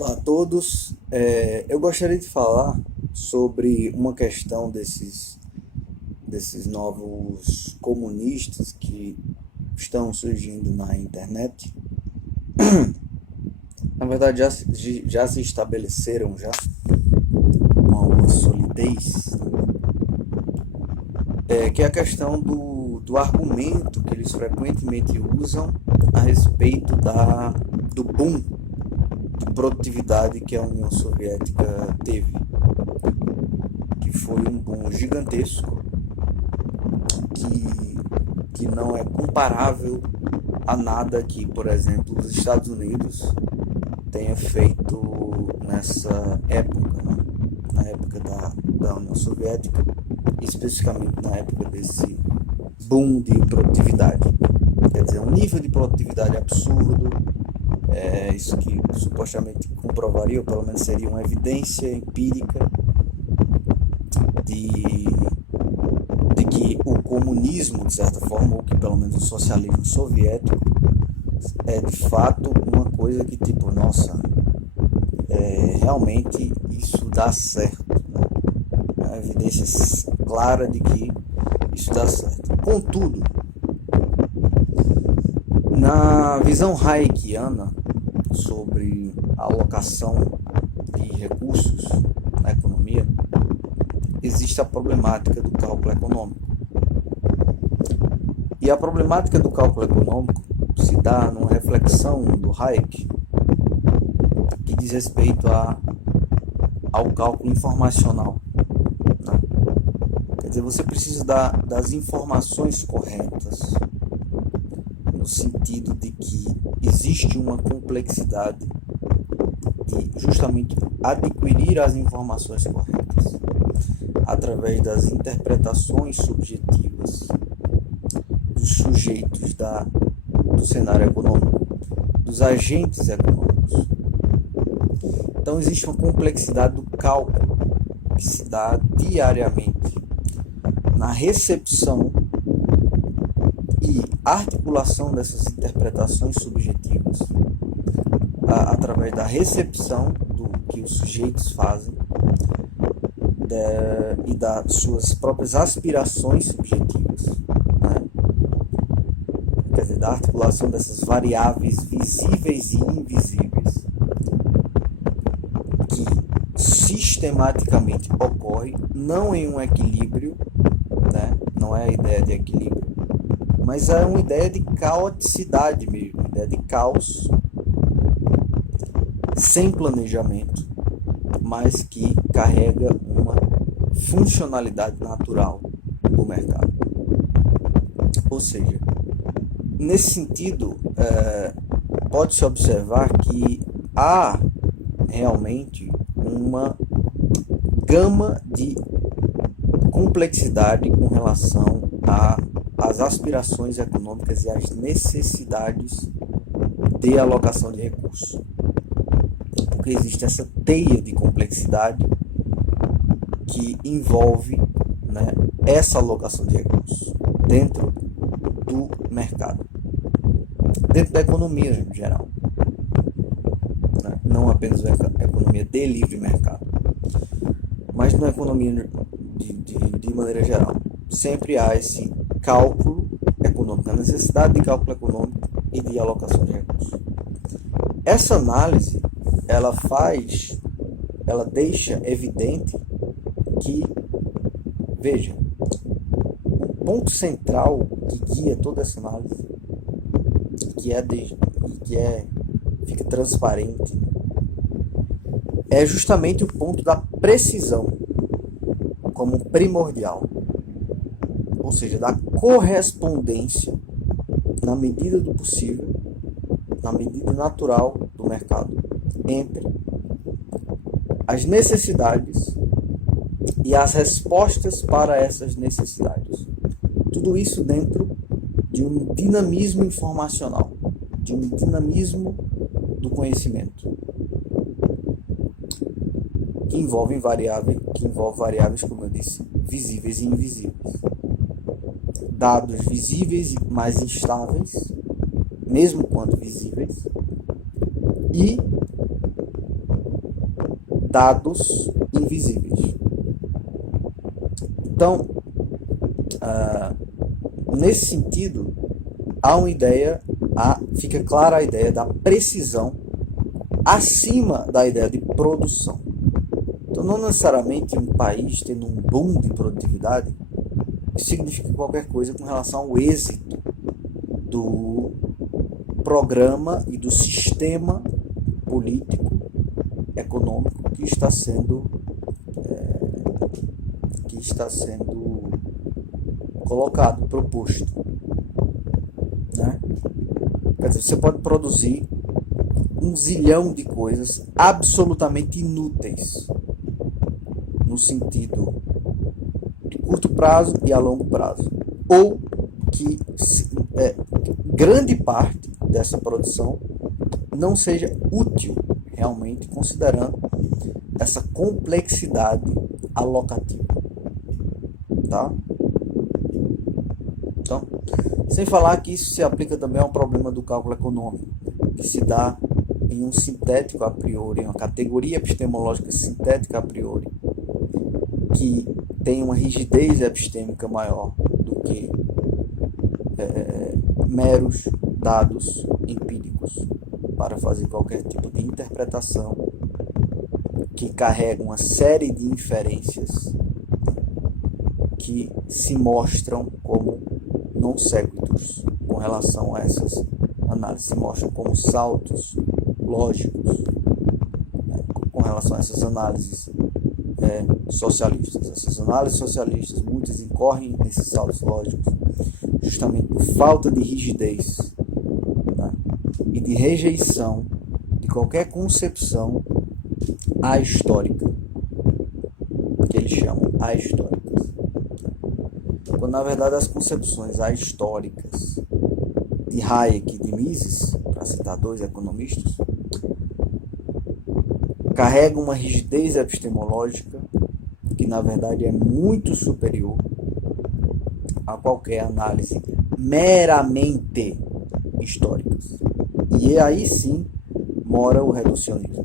Olá a todos. Eu gostaria de falar sobre uma questão desses novos comunistas que estão surgindo na internet. Na verdade, já se estabeleceram já com alguma solidez, que é a questão do argumento que eles frequentemente usam a respeito do boom de produtividade que a União Soviética teve, que foi um boom gigantesco, que não é comparável a nada que, por exemplo, os Estados Unidos tenha feito nessa época, né? Na época da União Soviética, especificamente na época desse boom de produtividade. Quer dizer, um nível de produtividade absurdo, isso que supostamente comprovaria, ou pelo menos seria uma evidência empírica de que o comunismo, de certa forma, ou que pelo menos o socialismo soviético, é de fato uma coisa que, tipo, nossa, realmente isso dá certo. Né? A evidência clara de que isso dá certo. Contudo, na visão hayekiana sobre a alocação de recursos na economia, existe a problemática do cálculo econômico. E a problemática do cálculo econômico se dá numa reflexão do Hayek que diz respeito ao cálculo informacional. Né? Quer dizer, você precisa das informações corretas, no sentido de que existe uma complexidade de justamente adquirir as informações corretas através das interpretações subjetivas dos sujeitos do cenário econômico, dos agentes econômicos. Então existe uma complexidade do cálculo que se dá diariamente na recepção e articulação dessas interpretações subjetivas através da recepção do que os sujeitos fazem e das suas próprias aspirações subjetivas, né? Quer dizer, da articulação dessas variáveis visíveis e invisíveis que sistematicamente ocorre não em um equilíbrio, né? Não é a ideia de equilíbrio, mas é uma ideia de caoticidade mesmo, uma ideia de caos sem planejamento, mas que carrega uma funcionalidade natural do mercado. Ou seja, nesse sentido, pode-se observar que há realmente uma gama de complexidade com relação às aspirações econômicas e às necessidades de alocação de recursos. Porque existe essa teia de complexidade que envolve, né, essa alocação de recursos dentro do mercado, dentro da economia em geral, né? Não apenas a economia de livre mercado, mas na economia de maneira geral. Sempre há esse cálculo econômico, a necessidade de cálculo econômico e de alocação de recursos. Essa análise, ela deixa evidente que, veja, o ponto central que guia toda essa análise, fica transparente, é justamente o ponto da precisão como primordial, ou seja, da correspondência na medida do possível, na medida natural do mercado, entre as necessidades e as respostas para essas necessidades. Tudo isso dentro de um dinamismo informacional, de um dinamismo do conhecimento, que envolve variáveis, como eu disse, visíveis e invisíveis. Dados visíveis mais instáveis, mesmo quando visíveis, e dados invisíveis. Então, nesse sentido, fica clara a ideia da precisão acima da ideia de produção. Então, não necessariamente um país tendo um boom de produtividade significa qualquer coisa com relação ao êxito do programa e do sistema político, econômico que está sendo colocado, proposto, né? Quer dizer, você pode produzir um zilhão de coisas absolutamente inúteis no sentido de curto prazo e a longo prazo, ou que grande parte dessa produção não seja útil realmente, considerando essa complexidade alocativa, tá? Então, sem falar que isso se aplica também ao problema do cálculo econômico, que se dá em um sintético a priori, em uma categoria epistemológica sintética a priori, que tem uma rigidez epistêmica maior do que meros dados empíricos para fazer qualquer tipo de interpretação, que carrega uma série de inferências que se mostram como non sequiturs com relação a essas análises, se mostram como saltos lógicos, né, com relação a essas análises socialistas. Essas análises socialistas, muitas incorrem nesses saltos lógicos justamente por falta de rigidez, né, e de rejeição de qualquer concepção ahistórica, que eles chamam ahistóricas. Quando na verdade as concepções ahistóricas de Hayek e de Mises, para citar dois economistas, carregam uma rigidez epistemológica que na verdade é muito superior a qualquer análise meramente histórica. E aí sim mora o reducionismo.